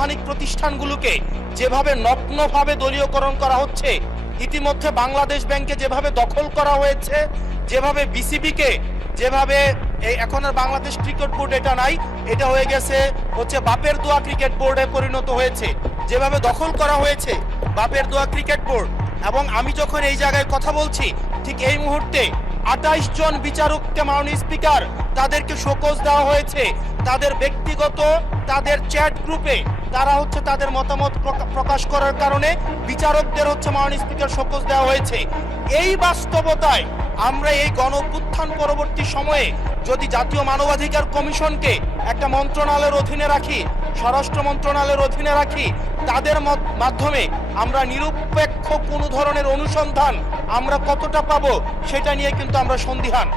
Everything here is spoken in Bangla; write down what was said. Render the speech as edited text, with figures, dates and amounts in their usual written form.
সাংবিধানিক প্রতিষ্ঠানগুলোকে যেভাবে নগ্নভাবে দলীয়করণ করা হচ্ছে, ইতিমধ্যে বাংলাদেশ ব্যাংকে যেভাবে দখল করা হয়েছে, যেভাবে বিসিবিকে যেভাবে এখন আর বাংলাদেশ ক্রিকেট বোর্ড এটা নাই, এটা হয়ে গেছে হচ্ছে বাপের দোয়া ক্রিকেট বোর্ডে পরিণত হয়েছে, যেভাবে দখল করা হয়েছে বাপের দোয়া ক্রিকেট বোর্ড। এবং আমি যখন এই জায়গায় কথা বলছি, ঠিক এই মুহূর্তে 28 জন বিচারককে মাননীয় স্পিকার তাদেরকে শোকজ দেওয়া হয়েছে। তাদের ব্যক্তিগত তাদের চ্যাট গ্রুপে তারা হচ্ছে তাদের মতামত প্রকাশ করার কারণে বিচারকদের হচ্ছে মাননীয় স্পিকার শোকজ দেওয়া হয়েছে। এই বাস্তবতায় আমরা এই গণঅভ্যুত্থান পরবর্তী সময়ে যদি জাতীয় মানবাধিকার কমিশনকে একটা মন্ত্রণালয়ের অধীনে রাখি, স্বরাষ্ট্র মন্ত্রণালয়ের অধীনে রাখি, তাদের মাধ্যমে আমরা নিরপেক্ষ কোনো ধরনের অনুসন্ধান আমরা কতটা পাবো সেটা নিয়ে কিন্তু আমরা সন্দিহান।